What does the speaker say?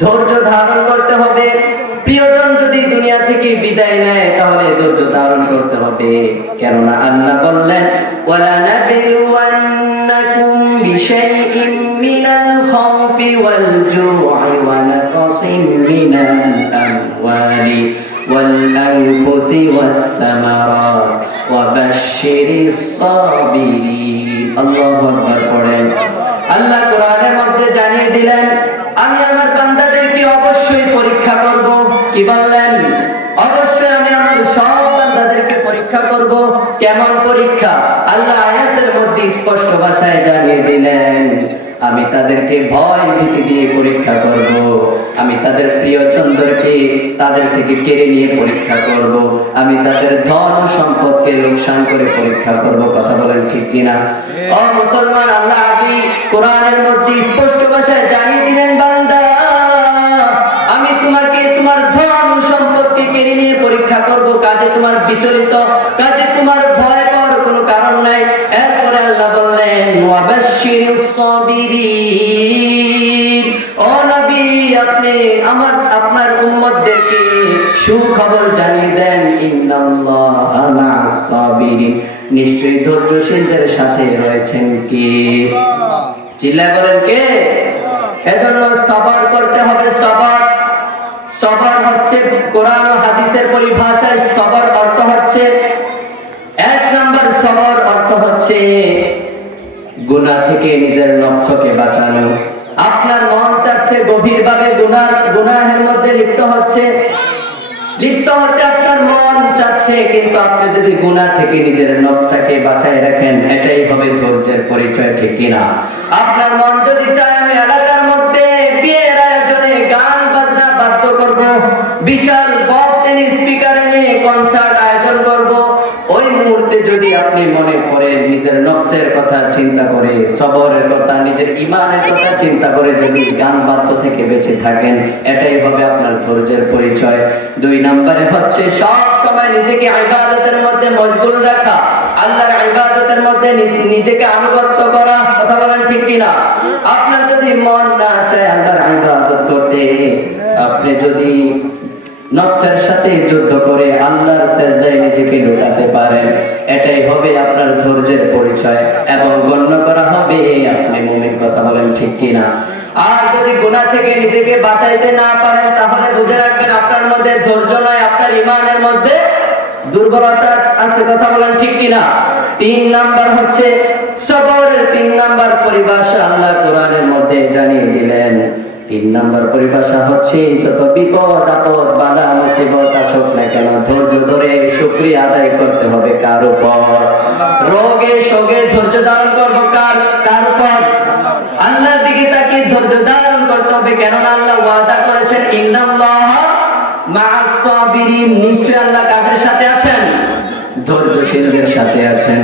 ধৈর্য ধারণ করতে হবে। প্রিয়জন যদি দুনিয়া থেকে বিদায় নেয় তাহলে ধৈর্য ধারণ করতে হবে, কেননা আল্লাহ বললেন ওয়ালা নাবিলুওয়ান্নাকুম বিশাইইন মিনাল খাউফি ওয়াল জু'i ওয়া নাকসিন মিনাল আমওয়ালি ওয়াল আনফুসি ওয়াস সামারাত ওয়া বাশশিরিস সাবিরিন। আল্লাহু আকবার পড়েন। আল্লাহ কোরআনের মধ্যে জানিয়ে দিলেন আমি আমার বান্দাদেরকে অবশ্যই পরীক্ষা করব। কি বললেন? অবশ্যই আমি আমার সব বান্দাদেরকে পরীক্ষা করব। কেমন পরীক্ষা? আল্লাহ আয়াতের মধ্যে স্পষ্ট ভাষায় জানিয়ে দিলেন আমি তাদেরকে ভয় ভীতি দিয়ে পরীক্ষা করব, আমি তাদের প্রিয়জনদেরকে তাদের থেকে কেড়ে নিয়ে পরীক্ষা করব, আমি তাদের ধন সম্পদকে লোকসান করে পরীক্ষা করব। কথা বলেন ঠিক কিনা? ও মুসলমান, আল্লাহ আগে কোরআনের মধ্যে স্পষ্ট ভাষায় জানিয়ে দিলেন বান্দা আমি তোমাকে তোমার ধন সম্পদকে কেড়ে নিয়ে পরীক্ষা করব, কাজে তোমার বিচলিত, কাজে তোমার ভয় পাওয়ার কোনো কারণ নাই। এরপরে আল্লাহ বললেন ওয়াবাশশিরিস সাবিরিন, ও নবী আপনি আপনার উম্মতদেরকে সুখবর জানিয়ে দেন ইন্নাল্লাহা মা'আস সাবিরিন, নিশ্চয়ই ধৈর্যশীলদের সাথে রয়েছেন কে? চিল্লায় বলেন কে? এজন্য সবর করতে হবে। সবর হচ্ছে কোরআন ও হাদিসের পরিভাষায় সবর অর্থ হচ্ছে, এক নাম্বার সবর অর্থ হচ্ছে গুনাহ থেকে নিজের নফসকে বাঁচানো। আপনার মন চাচ্ছে গভীরভাবে গুনাহের মধ্যে লিপ্ত হতে আপনার মন চাচ্ছে, কিন্তু আপনি যদি গুনাহ থেকে নিজের নফসটাকে বাঁচায় রাখেন এটাই হবে ধৈর্যের পরিচয়, ঠিক কিনা? আপনার মন যদি চায় আমি এলাকার মধ্যে বিয়ের আয়োজনে গান বাজনা বাদ্য করব, বিশাল বক্স এনে স্পিকার এনে কনসার্ট আয়োজন করব, ওই মুহূর্তে যদি আপনি মনে করেন নিজের নফসের কথা চিন্তা করে, সবরের কথা, নিজের ঈমানের কথা চিন্তা করে যদি গান বাদ্য থেকে বেঁচে থাকেন এটাই হবে আপনার ধৈর্যের পরিচয়। দুই নম্বরে হচ্ছে সব সময় নিজেকে ইবাদতের মধ্যে মশগুল রাখা, আল্লাহর ইবাদতের মধ্যে নিজেকে আনুগত্য করা। কথা বলেন ঠিক কিনা? আপনার যদি মন না চায় আল্লাহর ইবাদত করতে, আপনি যদি নফসের সাথে যুদ্ধ করে আল্লাহর সিজদায় নিজেকে লুটাতে পারেন এটাই হবে আপনার ধৈর্যের পরিচয় এবং গণ্য করা হবে আপনি মুমিন। কথা বলেন ঠিক কিনা? আর যদি গুনাহ থেকে নিজেকে বাঁচাইতে না পারেন তাহলে বুঝে রাখবেন আপনার মধ্যে ধৈর্য নাই, আপনার ঈমানের মধ্যে দুর্বলতা আছে। কথা বলেন ঠিক কিনা? তিন নাম্বার হচ্ছে সবরের তিন নাম্বার পরিভাষা আল্লাহ কোরআনের মধ্যে জানিয়ে দিলেন। তিন নাম্বার পরিভাষা হচ্ছে যত বিপদ আপদ বাধা মুসিবত আসুক না কেন ধৈর্য ধরে শুকরিয়া আদায় করতে হবে। কার উপর? রোগে শোকে ধৈর্য ধারণ করবো কার উপর? আল্লাহর দিকে তাকিয়ে ধৈর্য ধারণ করতে হবে, কেননা আল্লাহ ওয়াদা করেছেন ইন্নাল্লাহা মা'আস সাবিরিন, নিশ্চয়ই আল্লাহ কাদের সাথে আছেন? ধৈর্যশীলদের সাথে আছেন।